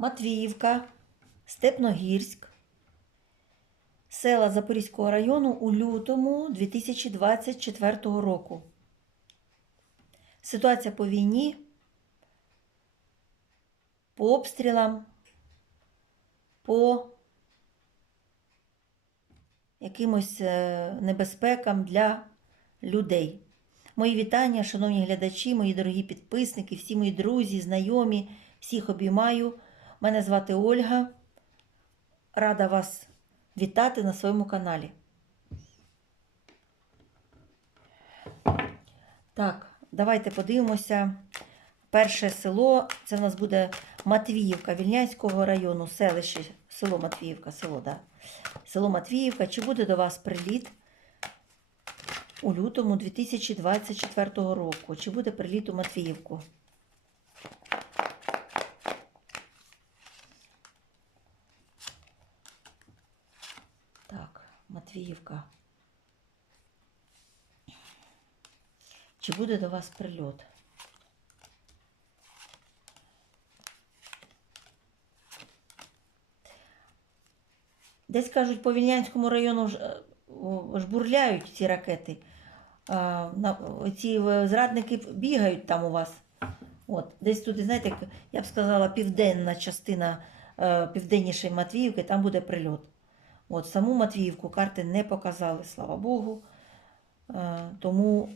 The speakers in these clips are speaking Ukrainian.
Матвіївка, Степногірськ, села Запорізького району у лютому 2024 року. Ситуація по війні, по обстрілам, по якимось е, небезпекам для людей. Мої вітання, шановні глядачі, мої дорогі підписники, всі мої друзі, знайомі, всіх обіймаю. Мене звати Ольга. Рада вас вітати на своєму каналі. Так, давайте подивимося. Перше село це в нас буде Матвіївка Вільнянського району, селище, село Матвіївка, село, да. Село Матвіївка. Чи буде до вас приліт у лютому 2024 року? Чи буде приліт у Матвіївку? Так, Матвіївка. Чи буде до вас прильот? Десь кажуть, по Вільнянському району е, жбурляють ці ракети. Ці зрадники бігають там у вас. От, десь тут, знаєте, я б сказала, південна частина е, південнішої Матвіївки, там буде прильот. От, саму Матвіївку карти не показали, слава Богу. Е, тому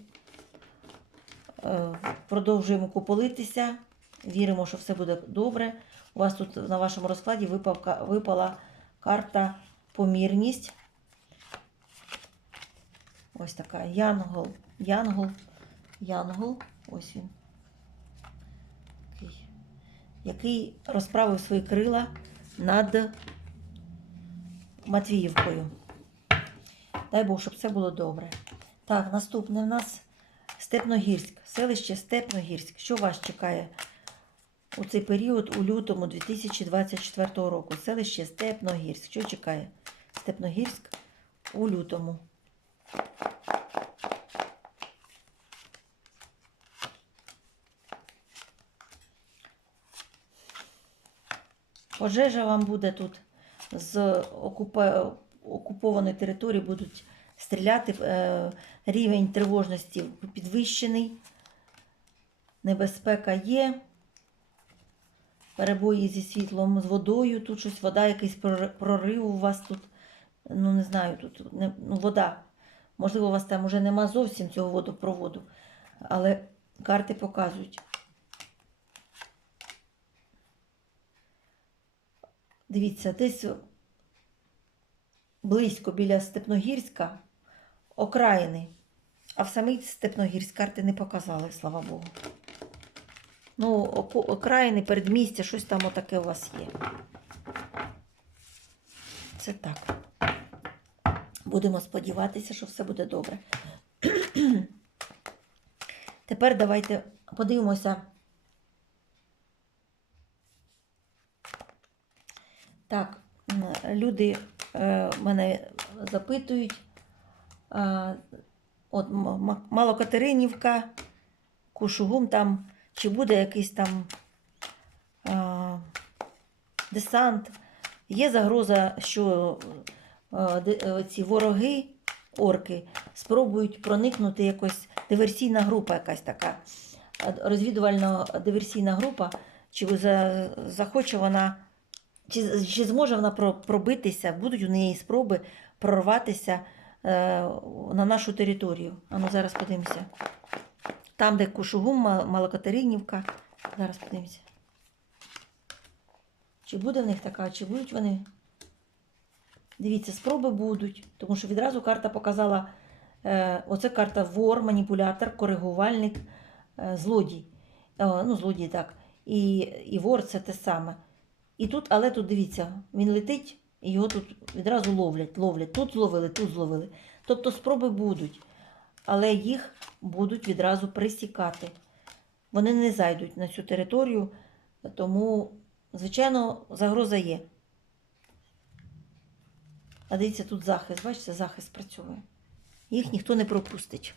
е, продовжуємо куполитися, віримо, що все буде добре. У вас тут на вашому розкладі випав, випала карта помірність. Ось така Янгол. Янгол. Янгол. Ось він. Який, розправив свої крила над Матвіївкою. Дай Бог, щоб все було добре. Так, наступне в нас Степногірськ, селище Степногірськ. Що вас чекає у цей період у лютому 2024 року? Селище Степногірськ. Що чекає? Степногірськ у лютому. Пожежа вам буде тут з окупованої території будуть стріляти. Е, Рівень тривожності підвищений. Небезпека є. Перебої зі світлом, з водою. Тут щось вода, якийсь прорив у вас тут. Ну, не знаю, тут не, ну, вода. Можливо, у вас там вже нема зовсім цього водопроводу, але карти показують. Дивіться, десь близько біля Степногірська окраїни. А в самій Степногірськ карти не показали, слава Богу. Ну, окраїни, передмістя, щось там отаке у вас є. Це так. Будемо сподіватися, що все буде добре. Тепер давайте подивимося. Так, м, люди е, мене запитують. От Малокатеринівка, Кушугум там, чи буде якийсь там десант. Є загроза, що е, ці вороги, орки, спробують проникнути якось диверсійна група, якась така розвідувальна диверсійна група, чи захоче вона, чи, чи зможе вона пробитися, будуть у неї спроби прорватися е, на нашу територію. А ну зараз подивимося. Там, де Кушугум, Малокатеринівка. Зараз подивимося. Чи буде в них така, чи будуть вони. Дивіться, спроби будуть, тому що відразу карта показала. Е, оце карта вор, маніпулятор, коригувальник, е, злодій. Е, ну, злодій так. І, і вор це те саме. І тут, але тут дивіться, він летить, і його тут відразу ловлять, ловлять. Тут зловили, тут зловили. Тобто спроби будуть, але їх будуть відразу присікати. Вони не зайдуть на цю територію, тому, звичайно, загроза є. А дивіться, тут захист, бачите, захист працює. Їх ніхто не пропустить.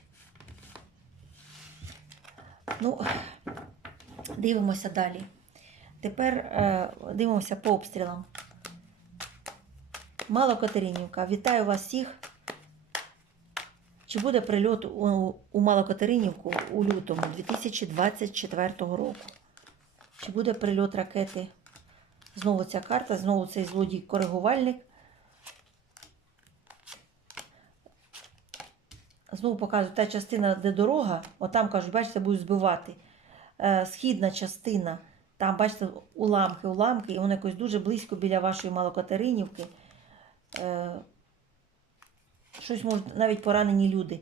Ну, дивимося далі. Тепер е, дивимося по обстрілам. Мало Катеринівка, вітаю вас всіх. Чи буде прильот у, у Малокатеринівку у лютому 2024 року? Чи буде прильот ракети? Знову ця карта, знову цей злодій-коригувальник. Знову показую та частина, де дорога, отам кажуть, бачите, будуть збивати. Е, східна частина, там, бачите, уламки, уламки, і воно якось дуже близько біля вашої Малокатеринівки. Е, щось можуть навіть поранені люди.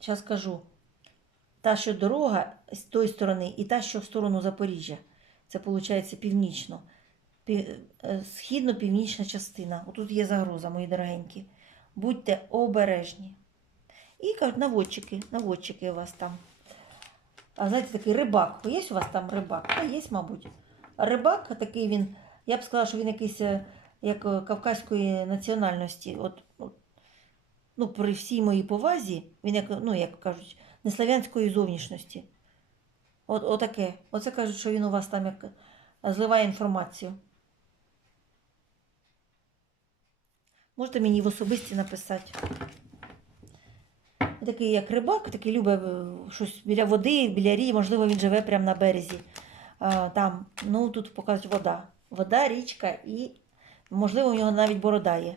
Зараз скажу. Та, що дорога з тої сторони, і та, що в сторону Запоріжжя. Це виходить північно. Пі- е, Східно-північна частина. Отут є загроза, мої дорогенькі. Будьте обережні. І кажуть, наводчики, наводчики у вас там. А знаєте, такий рибак. Є у вас там рибак? А є, мабуть. Рибак такий він, я б сказала, що він якийсь е, як е, кавказької національності. От, от, ну, при всій моїй повазі, він як, ну, як кажуть, неславянської зовнішності. От, отаке. Оце кажуть, що він у вас там як зливає інформацію. Можете мені в особисті написати. Такий як рибак, такий любить е, щось біля води, біля рії, можливо, він живе прямо на березі. А, там, ну тут показують вода. Вода, річка і, можливо, у нього навіть борода є.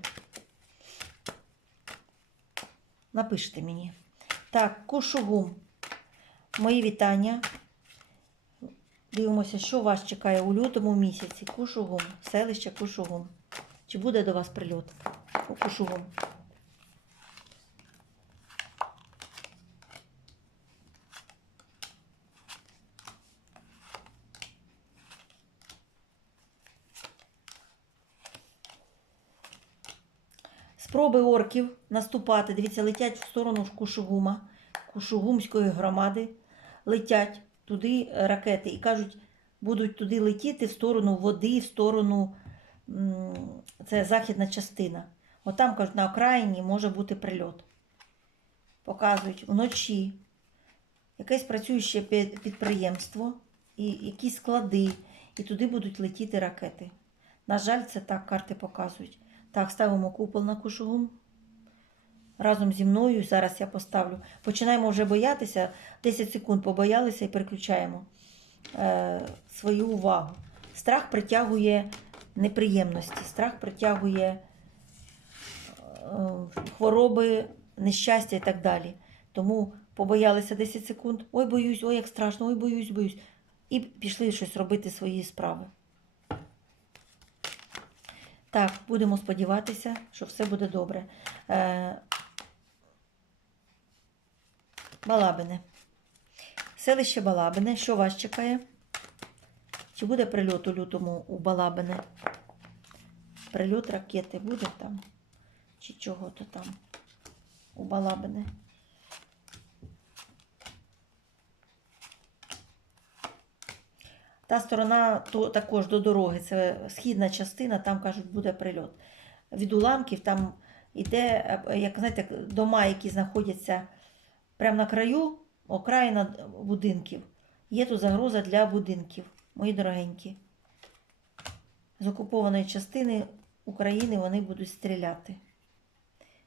Напишіть мені. Так, Кушугум. Мої вітання. Дивимося, що вас чекає у лютому місяці. Кушугум, селище Кушугум. Чи буде до вас прильот у Кушугум? Спроби орків наступати, дивіться, летять в сторону Кушугума, Кушугумської громади. Летять туди ракети і кажуть, будуть туди летіти в сторону води, в сторону це західна частина. Отам, кажуть, на окраїні може бути прильот. Показують вночі якесь працююче підприємство і якісь склади, і туди будуть летіти ракети. На жаль, це так карти показують. Так, ставимо купол на кушугум. Разом зі мною. Зараз я поставлю. Починаємо вже боятися. 10 секунд побоялися і переключаємо е, свою увагу. Страх притягує неприємності, страх притягує е, хвороби, нещастя і так далі. Тому побоялися 10 секунд. Ой, боюсь, ой, як страшно, ой, боюсь, боюсь. І пішли щось робити свої справи. Так, будемо сподіватися, що все буде добре. Е, Балабине. Селище Балабине. Що вас чекає? Чи буде прильот у лютому у Балабине? Прильот ракети буде там? Чи чого-то там у Балабине? Та сторона то також до дороги, це східна частина, там кажуть, буде прильот. Від уламків там іде, е, як знаєте, дома, які знаходяться прямо на краю, окраїна будинків. Є тут загроза для будинків, мої дорогенькі. З окупованої частини України вони будуть стріляти.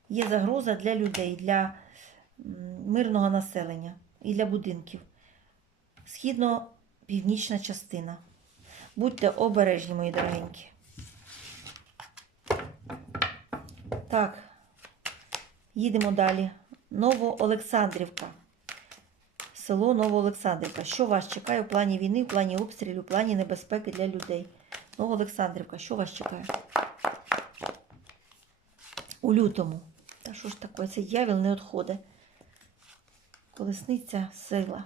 Є загроза для людей, для мирного населення і для будинків. Східно-північна частина. Будьте обережні, мої дорогенькі. Так, їдемо далі. Новоолександрівка. Село Новоолександрівка. Що вас чекає в плані війни, в плані обстрілів, в плані небезпеки для людей? Новоолександрівка, що вас чекає? У лютому. Та що ж таке? Цей явіл не відходить. Колесниця сила.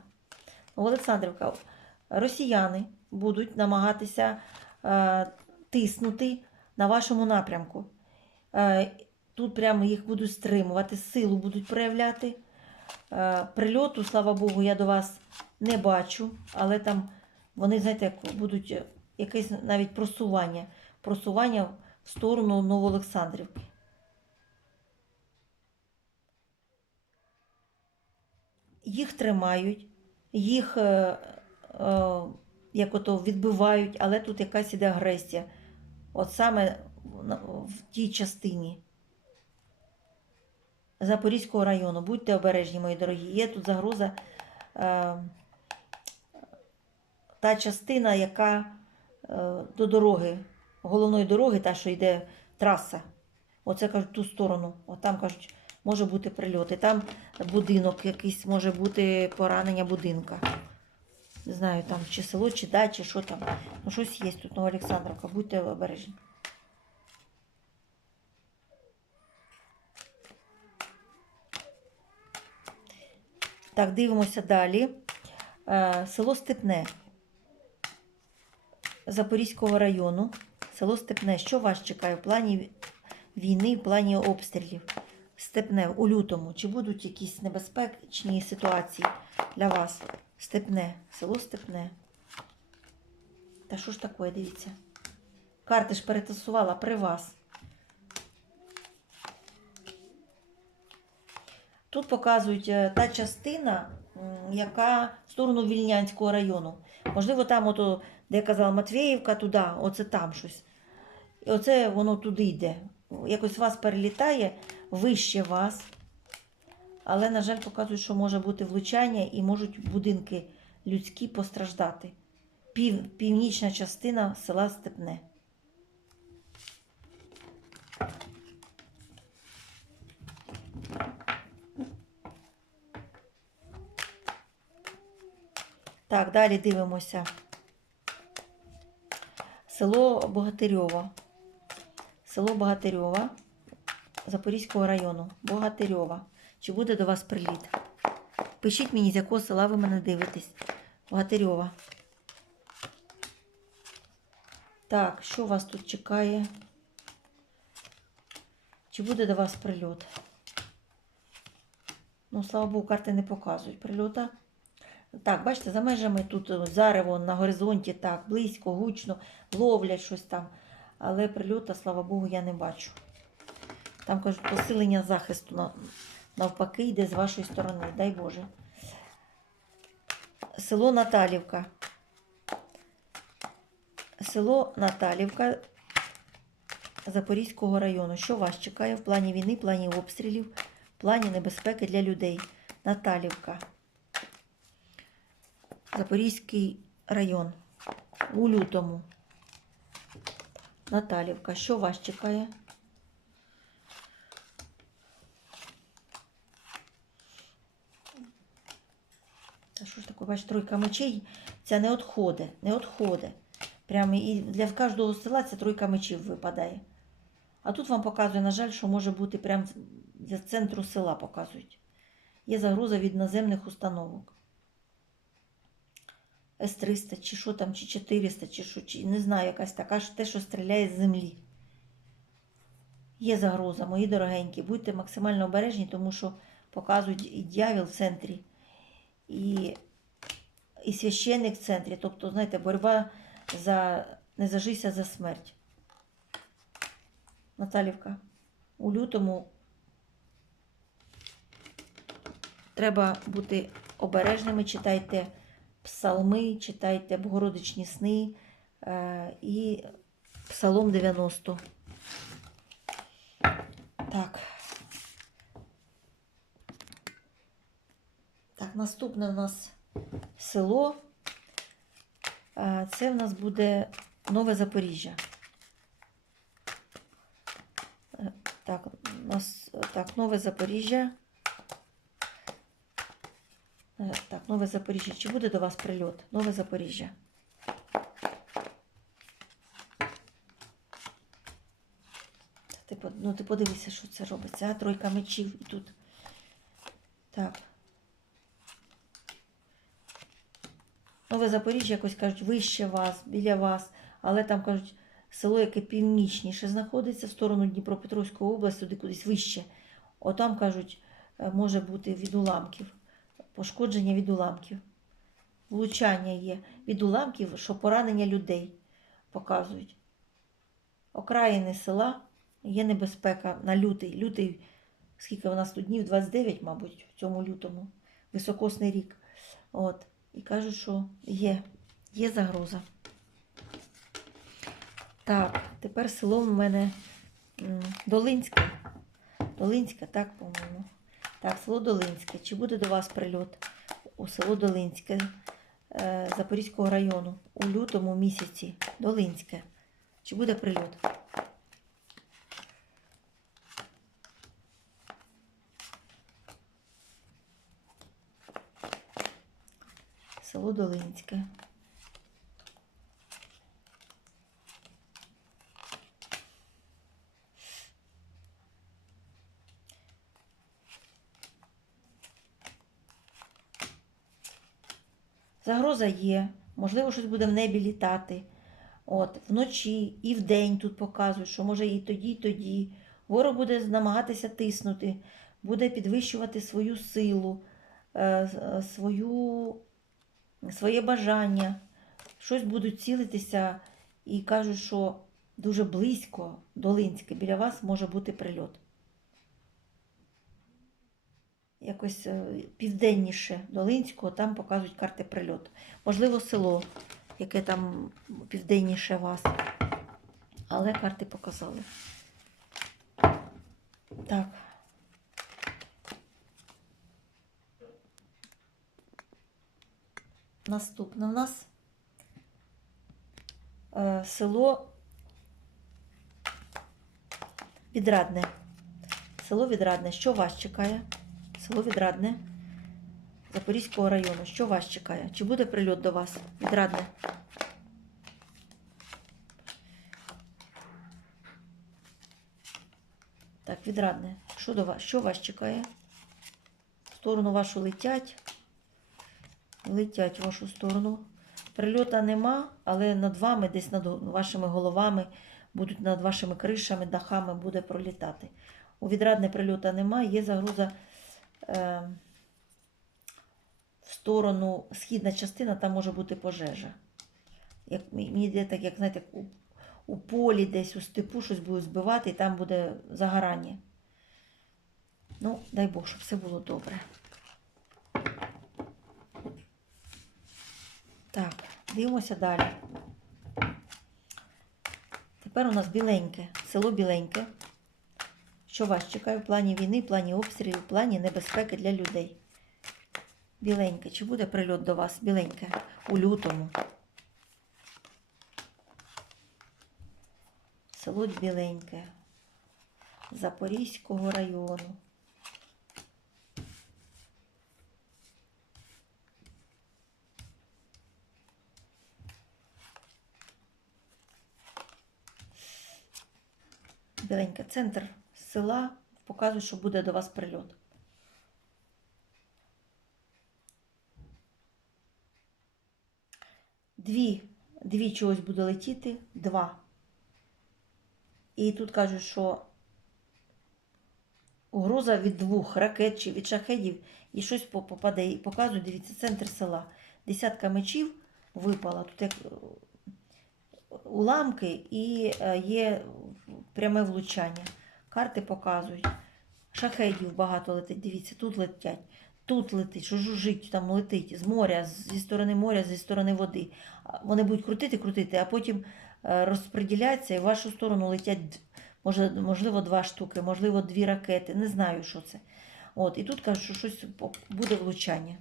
Новоолександрівка. Росіяни будуть намагатися е, тиснути на вашому напрямку. Е, тут прямо їх будуть стримувати, силу будуть проявляти. Е, прильоту, слава Богу, я до вас не бачу, але там вони, знаєте, будуть якесь навіть просування, просування в сторону Новоолександрівки. Їх тримають, їх як ото відбивають, але тут якась іде агресія. От саме в тій частині. Запорізького району. Будьте обережні, мої дорогі. Є тут загроза. Е, та частина, яка е, до дороги, головної дороги, та, що йде траса. Оце кажуть ту сторону. От там кажуть, може бути прильот. І там будинок якийсь, може бути поранення будинка. Не знаю, там чи село, чи дача, що там. Ну, щось є тут, Новоолександровка. Будьте обережні. Так, дивимося далі. Е, Село Степне Запорізького району. Село Степне. Що вас чекає в плані війни, в плані обстрілів? Степне у лютому. Чи будуть якісь небезпечні ситуації для вас? Степне. Село Степне. Та що ж таке, дивіться? Карти ж перетасувала при вас. Тут показують е, та частина, яка в сторону Вільнянського району. Можливо, там, ото, де я казала Матвіївка, туди, оце там щось. І оце воно туди йде. Якось вас перелітає вище вас. Але, на жаль, показують, що може бути влучання і можуть будинки людські постраждати. Пів, північна частина села Степне. Так, далі дивимося. Село Богатирьова. Село Богатирьова Запорізького району. Богатирьова. Чи буде до вас приліт? Пишіть мені, з якого села ви мене дивитесь. Богатирьова. Так, що вас тут чекає? Чи буде до вас прильот? Ну, слава Богу, карти не показують прильота. Так, бачите, за межами тут зарево на горизонті так, близько, гучно, ловлять щось там. Але прильота, слава Богу, я не бачу. Там кажуть, посилення захисту на- навпаки йде з вашої сторони, дай Боже. Село Наталівка. Село Наталівка Запорізького району. Що вас чекає в плані війни, плані обстрілів, плані небезпеки для людей? Наталівка. Запорізький район. У лютому. Наталівка. Що вас чекає? Що бачиш, тройка мечей, ця не відходить, не відходить. Прямо і для кожного села ця тройка мечів випадає. А тут вам показує, на жаль, що може бути прямо для центру села показують. Є загроза від наземних установок. С-300, чи що там, чи 400, чи що, чи не знаю, якась така ж те, що стріляє з землі. Є загроза, мої дорогенькі. Будьте максимально обережні, тому що показують і дьявіл в центрі, і, і священник в центрі. Тобто, знаєте, боротьба за не за життя, а за смерть. Наталівка, у лютому треба бути обережними, читайте псалми, читайте Богородичні сни е, і Псалом 90. Так. Так, наступне у нас село. Е, Це в нас буде Нове Запоріжжя. Е, Так, у нас так, Нове Запоріжжя. Е, Так, Нове Запоріжжя. Чи буде до вас прильот? Нове Запоріжжя. Ну, ти подивися, що це робиться. А? Тройка мечів і тут. Так. Нове Запоріжжя якось кажуть, вище вас, біля вас, але там кажуть, село, яке північніше знаходиться в сторону Дніпропетровської області, туди кудись вище. Отам кажуть, е, може бути від уламків, пошкодження від уламків. Влучання є від уламків, що поранення людей показують. Окраїни села є небезпека на лютий. Лютий, скільки у нас тут днів? 29, мабуть, в цьому лютому. Високосний рік. От. І кажуть, що є, Є загроза. Так, тепер село в мене Долинське. Долинське, так, по-моєму. Так, село Долинське. Чи буде до вас прильот у село Долинське е, Запорізького району у лютому місяці? Долинське. Чи буде прильот? Село Долинське. Загроза є, можливо, щось буде в небі літати. От, вночі і вдень тут показують, що може і тоді, і тоді. Ворог буде намагатися тиснути, буде підвищувати свою силу, е, е, свою, своє бажання. Щось будуть цілитися і кажуть, що дуже близько Долинське, біля вас може бути прильот. Якось е, південніше Долинського, там показують карти прильоту. Можливо, село, яке там південніше вас. Але карти показали. Так. Наступне у нас е, село Відрадне. Село Відрадне. Що вас чекає? Село Відрадне Запорізького району. Що вас чекає? Чи буде прильот до вас? Відрадне. Так, відрадне. Що до вас? Що вас чекає? В сторону вашу летять. Летять в вашу сторону. Прильота нема, але над вами, десь над вашими головами, будуть над вашими кришами, дахами буде пролітати. У відрадне прильота нема, є загроза е, в сторону східна частина, там може бути пожежа. Як, мені йде так, як знаєте, у, у полі, десь у степу щось буде збивати, і там буде загорання. Ну, дай Бог, щоб все було добре. Так, дивимося далі. Тепер у нас біленьке, село Біленьке. Що вас чекає в плані війни, в плані обстрілів, в плані небезпеки для людей? Біленьке, чи буде прильот до вас? Біленьке у лютому. Село Біленьке Запорізького району. Біленьке, центр села показує, що буде до вас прильот. Дві, дві чогось буде летіти, два. І тут кажуть, що угроза від двох ракет чи від шахедів і щось по- попаде. І показують, дивіться, центр села. Десятка мечів випала. Тут як уламки і е, є пряме влучання. Карти показують. Шахедів багато летить. Дивіться, тут летять, тут летить, що жужжить, там летить з моря, зі сторони моря, зі сторони води. Вони будуть крутити, крутити, а потім е, розподіляться і в вашу сторону летять, можливо, два штуки, можливо, дві ракети. Не знаю, що це. От, і тут кажуть, що щось буде влучання.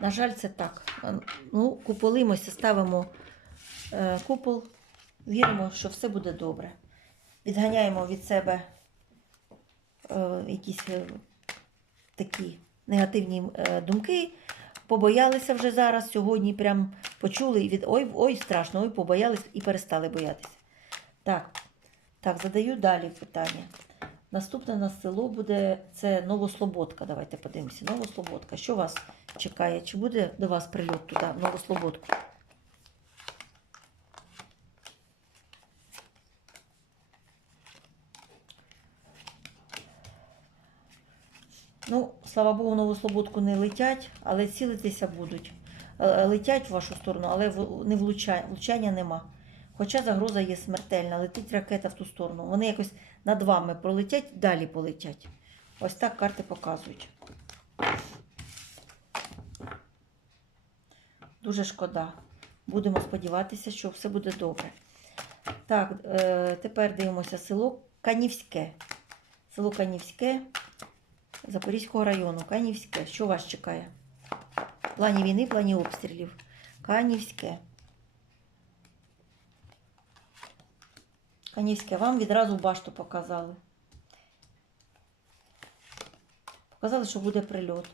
На жаль, це так. Ну, куполимося, ставимо е, купол, віримо, що все буде добре. Відганяємо від себе е, якісь е, такі негативні думки. Побоялися вже зараз, сьогодні прям почули від ой, ой, страшно, ой, побоялись і перестали боятися. Так, так, задаю далі питання. Наступне на село буде це Новослободка. Давайте подивимося. Новослободка. Що вас чекає? Чи буде до вас прильот туди, в Новослободку? Ну, слава Богу, в Новослободку не летять, але цілитися будуть. Е, Летять в вашу сторону, але не влучання, влучання нема. Хоча загроза є смертельна, летить ракета в ту сторону. Вони якось над вами пролетять, далі полетять. Ось так карти показують. Дуже шкода. Будемо сподіватися, що все буде добре. Так, е, тепер дивимося село Канівське. Село Канівське Запорізького району. Канівське. Що вас чекає? В плані війни, в плані обстрілів. Канівське. Канівське, вам відразу башту показали. Показали, що буде прильот.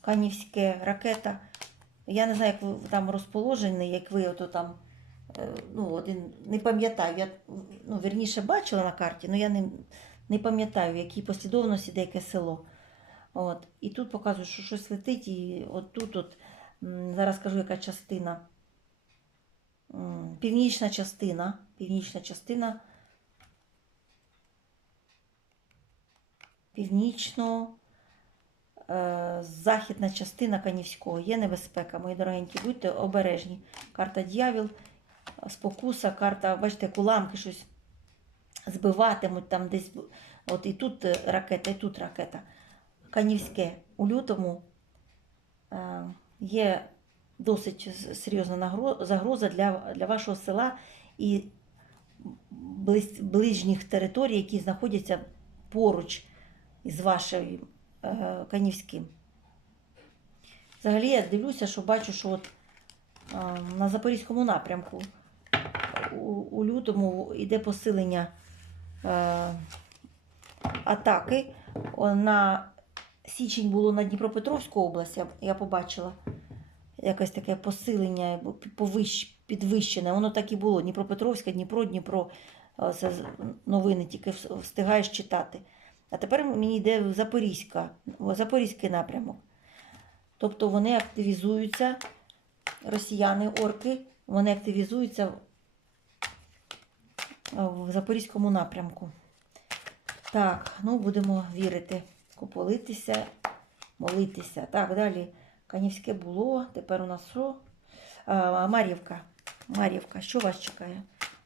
Канівське, ракета. Я не знаю, як ви там розположені, як ви ото там. е, Ну, один, не пам'ятаю. Я ну, вірніше бачила на карті, але я не, не пам'ятаю, в якій послідовності де яке село. От. І тут показують, що щось летить, і от тут, от, зараз скажу, яка частина. Північна частина. Північна частина. Північно. е, Західна частина Канівського. Є небезпека, мої дорогенькі, будьте обережні. Карта дьявіл, спокуса, карта, бачите, як уламки щось збиватимуть там десь. От і тут е, ракета, і тут ракета. Канівське у лютому е, є досить серйозна загроза для, для вашого села і ближніх територій, які знаходяться поруч із вашим е, Канівським. Взагалі я дивлюся, що бачу, що от, е, на Запорізькому напрямку у, у лютому йде посилення е, атаки. На січень було на Дніпропетровську область, я побачила якесь таке посилення, повищ, підвищене. Воно так і було. Дніпропетровська, Дніпро, Дніпро. Е, Це новини тільки встигаєш читати. А тепер мені йде Запорізька, о, Запорізький напрямок. Тобто вони активізуються, росіяни, орки, вони активізуються в- в Запорізькому напрямку. Так, ну будемо вірити, куполитися, молитися. Так, далі Канівське було. Тепер у нас що? А, Мар'ївка. Мар'ївка. Що вас чекає?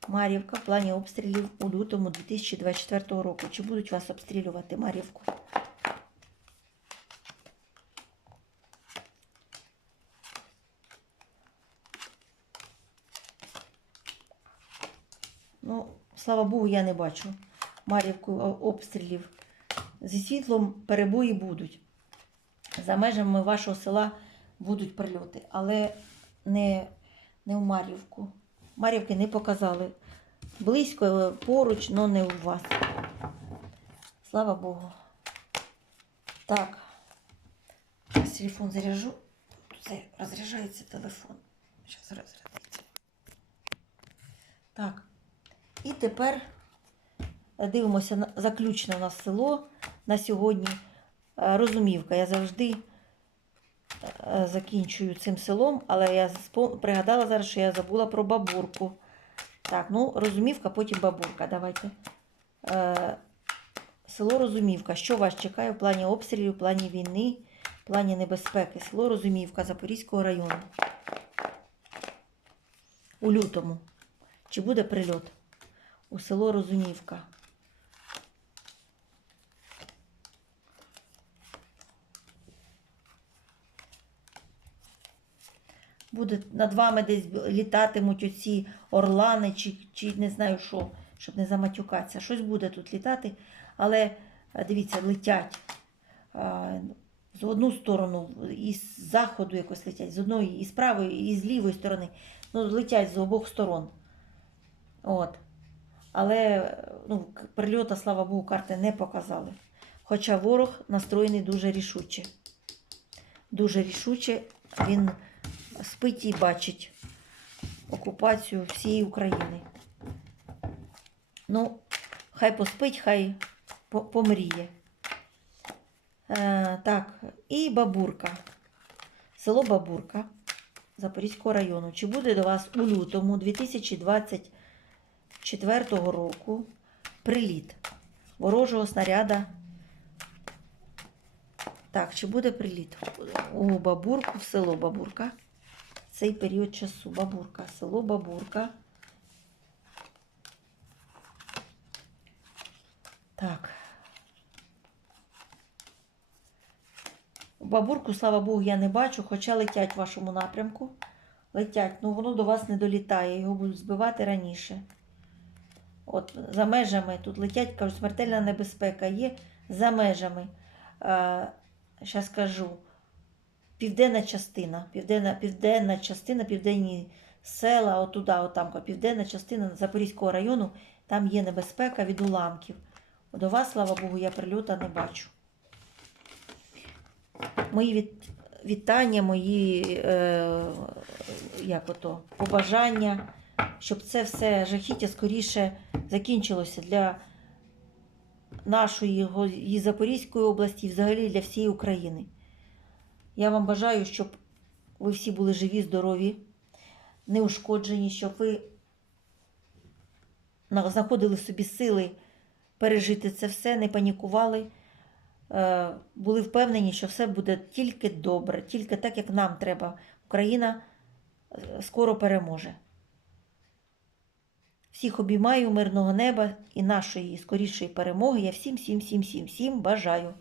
Мар'ївка в плані обстрілів у лютому 2024 року. Чи будуть вас обстрілювати Мар'ївку? Ну, слава Богу, я не бачу Мар'ївку обстрілів. Зі світлом перебої будуть. За межами вашого села будуть прильоти, але не, не в Мар'ївку. Мар'ївки не показали. Близько, поруч, але не у вас. Слава Богу. Так. Телефон заряжу. Це розряджається телефон. Зараз розрядиться. Так. І тепер дивимося на заключне у нас село на сьогодні. Е, Розумівка. Я завжди е, закінчую цим селом, але я пригадала зараз, що я забула про бабурку. Так, ну, Розумівка, потім бабурка. Давайте. Е, Село Розумівка. Що вас чекає в плані обстрілів, в плані війни, в плані небезпеки? Село Розумівка Запорізького району. У лютому. Чи буде прильот? У село Розумівка. Буде над вами десь літатимуть оці орлани, чи, чи не знаю що, щоб не заматюкатися. Щось буде тут літати, але е, дивіться, летять а, з одну сторону, і з заходу якось летять, з одної, і з правої, і з лівої сторони. Ну, летять з обох сторон. От. Але е, ну, прильота, слава Богу, карти не показали. Хоча ворог настроєний дуже рішуче. Дуже рішуче він спить і бачить окупацію всієї України. Ну, хай поспить, хай помріє. Е, так, і Бабурка. Село Бабурка Запорізького району. Чи буде до вас у лютому 2024 року приліт ворожого снаряда? Так, чи буде приліт у Бабурку, в село Бабурка? Цей період часу. Бабурка, село Бабурка. Так. Бабурку, слава Богу, я не бачу, хоча летять в вашому напрямку. Летять, ну воно до вас не долітає, його будуть збивати раніше. От за межами тут летять, кажуть, смертельна небезпека є за межами. Зараз скажу. Південна частина, південна, південна частина, південні села, отуда, отам, південна частина Запорізького району, там є небезпека від уламків. До вас, слава Богу, я прильота не бачу. Мої від, вітання, мої е, як ото, побажання, щоб це все жахіття скоріше закінчилося для нашої і Запорізької області, і взагалі для всієї України. Я вам бажаю, щоб ви всі були живі, здорові, неушкоджені, щоб ви знаходили собі сили пережити це все, не панікували, е, були впевнені, що все буде тільки добре, тільки так, як нам треба. Україна е, скоро переможе. Всіх обіймаю, мирного неба і нашої скорішої перемоги. Я всім, всім, всім, всім, всім бажаю.